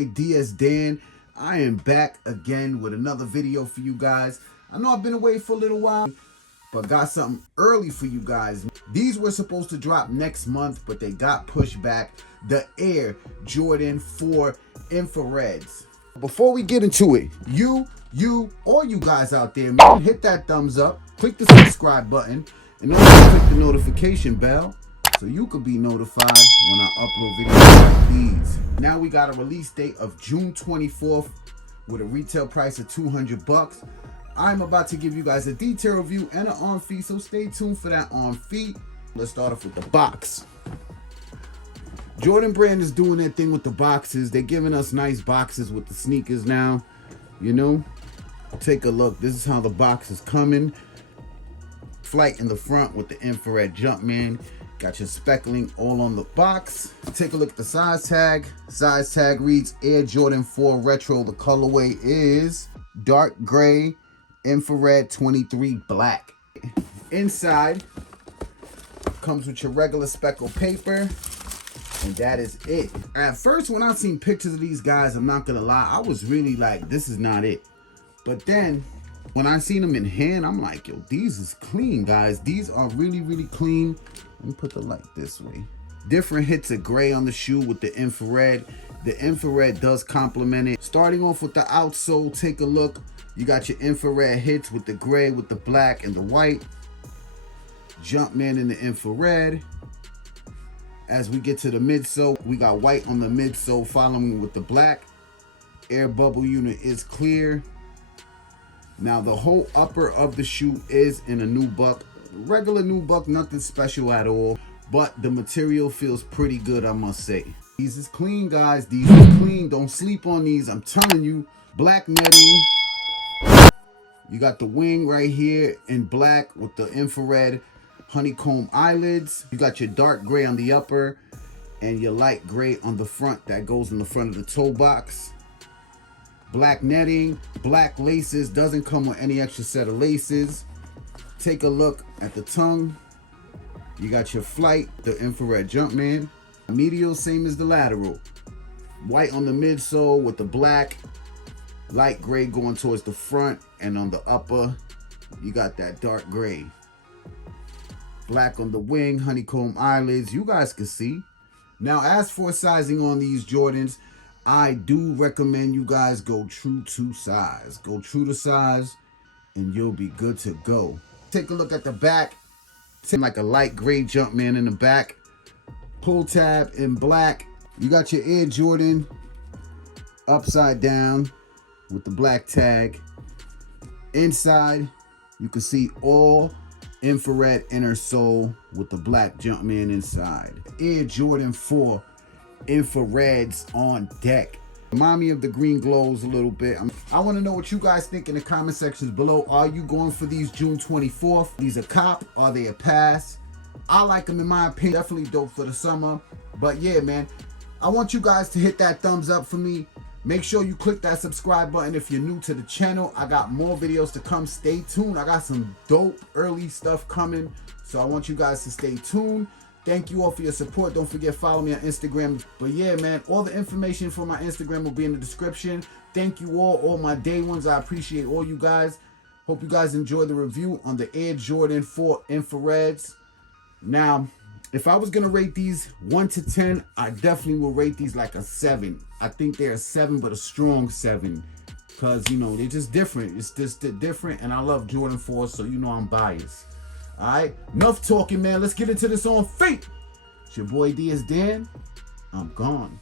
boy DS Dan. I am back again with another video for you guys. I know I've been away for a little while, but got something early for you guys. These were supposed to drop next month, but they got pushed back. The Air Jordan 4 Infrareds. Before we get into it, all you guys out there, man, hit that thumbs up, click the subscribe button, and also click the notification bell so you could be notified when I upload videos like these. Now we got a release date of June 24th with a retail price of $200. I'm about to give you guys a detailed review and an on feet, so stay tuned for that on feet. Let's start off with the box. Jordan Brand is doing their thing with the boxes. They're giving us nice boxes with the sneakers now. You know, take a look. This is how the box is coming. Flight in the front with the infrared Jumpman. Got your speckling all on the box. Take a look at the size tag. Size tag reads Air Jordan 4 Retro. The colorway is dark gray, infrared 23 black. Inside comes with your regular speckle paper, and that is it. At first, when I seen pictures of these guys, I'm not gonna lie, I was really like, this is not it. But then when I seen them in hand, I'm like, yo, these is clean, guys. These are really, really clean. Let me put the light this way. Different hits of gray on the shoe with the infrared. The infrared does complement it. Starting off with the outsole, take a look. You got your infrared hits with the gray, with the black, and the white. Jumpman in the infrared. As we get to the midsole, we got white on the midsole following with the black. Air bubble unit is clear. Now the whole upper of the shoe is in a nubuck. Regular nubuck, nothing special at all, but the material feels pretty good, I must say. These is clean, guys. These is clean. Don't sleep on these, I'm telling you. Black netting. You got the wing right here in black with the infrared honeycomb eyelids. You got your dark gray on the upper and your light gray on the front that goes in the front of the toe box. Black netting, black laces, doesn't come with any extra set of laces. Take a look at the tongue. You got your flight, the infrared Jumpman. Medial, same as the lateral. White on the midsole with the black. Light gray going towards the front, and on the upper, you got that dark gray. Black on the wing, honeycomb eyelids. You guys can see. Now, as for sizing on these Jordans, I do recommend you guys go true to size. Go true to size, and you'll be good to go. Take a look at the back. Like a light gray Jumpman in the back. Pull tab in black. You got your Air Jordan upside down with the black tag. Inside, you can see all infrared inner sole with the black Jumpman inside. Air Jordan 4 infrareds on deck. Remind me of the green glows a little bit. I want to know what you guys think in the comment sections below. Are you going for these June 24th? These a cop? Are they a pass? I like them in my opinion. Definitely dope for the summer. But yeah, man, I want you guys to hit that thumbs up for me. Make sure you click that subscribe button if you're new to the channel. I got more videos to come. Stay tuned. I got some dope early stuff coming. So I want you guys to stay tuned. Thank you all for your support. Don't forget, follow me on Instagram. But yeah, man, all the information for my Instagram will be in the description. Thank you all my day ones. I appreciate all you guys. Hope you guys enjoy the review on the Air Jordan 4 Infrareds. Now, if I was going to rate these 1 to 10, I definitely will rate these like a 7. I think they're a 7, but a strong 7. Because, you know, they're just different. It's just different, and I love Jordan 4, so you know I'm biased. Alright, enough talking, man. Let's get into this on feet. It's your boy DS Dan. I'm gone.